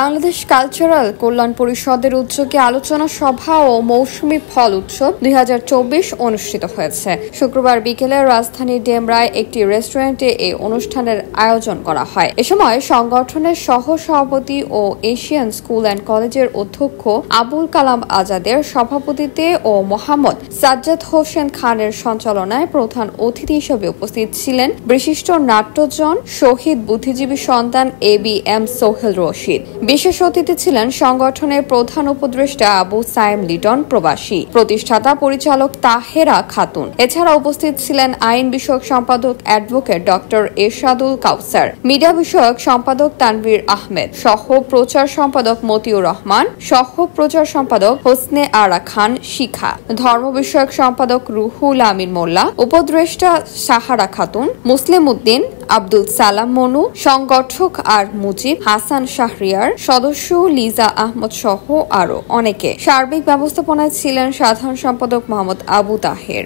Bangladesh cultural কল্যাণ পরিষদের উদ্যোগে আলোচনা সভা ও মৌসুমী ফল উৎসব ২০২৪ অনুষ্ঠিত হয়েছে। শুক্রবার বিকেলে রাজধানীর ডেমরায় একটি রেস্টুরেন্টে এই অনুষ্ঠানের আয়োজন করা হয়। এ সময় সংগঠনের সহ সভাপতি ও এশিয়ান স্কুল অ্যান্ড কলেজের অধ্যক্ষ আবুল কালাম আজাদের সভাপতিত্বে ও মোহাম্মদ সাজ্জাদ হোসেন খানের সঞ্চালনায় প্রধান অতিথি হিসেবে উপস্থিত ছিলেন বিশিষ্ট নাট্যজন শহীদ বুদ্ধিজীবী সন্তান ABM সোহেল রশিদ। বিশেষ অতিথি ছিলেন সংগঠনের প্রধান উপদেষ্টা আবু সাইম লিটন প্রবাসী, প্রতিষ্ঠাতা পরিচালক তাহেরা খাতুন। এছাড়া উপস্থিত ছিলেন আইন বিষয়ক সম্পাদক অ্যাডভোকেট ডক্টর এরশাদুল কাউসার, মিডিয়া বিষয়ক সম্পাদক তানভীর আহমেদ, সহ প্রচার সম্পাদক মতিউর রহমান, সহ প্রচার সম্পাদক হোসনে আরা খান শিখা, ধর্ম বিষয়ক সম্পাদক রুহুল আমিন মোল্লা, উপদেষ্টা সাহারা খাতুন, মুসলিম উদ্দিন, আব্দুল সালাম মনু, সংগঠক আর মুজিব, হাসান শাহরিয়ার, সদস্য লিজা আহমদ সহ আরো অনেকে। সার্বিক ব্যবস্থাপনায় ছিলেন সাধারণ সম্পাদক মোহাম্মদ আবু তাহের।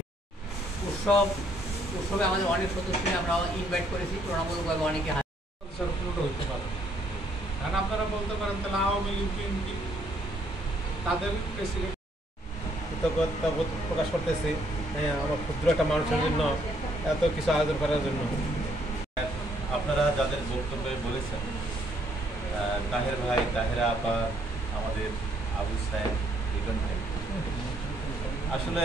উৎসবে আমাদের অনেক সদস্য আমরা ইনভাইট করেছি, তুলনামূলকভাবে অনেকে আপনারা বলতে পারেন তাহলে আওয়ামী লীগ বিএনপি তাদের প্রেসিডেন্ট কৃতজ্ঞতা প্রকাশ করতেছি আমার ক্ষুদ্র একটা মানুষের জন্য এত কিছু আয়োজন করার জন্য। আপনারা যাদের বক্তব্যে বলেছেন, তাহের ভাই, তাহেরা আপা, আমাদের আবু সাইদ লিটন ভাই, আসলে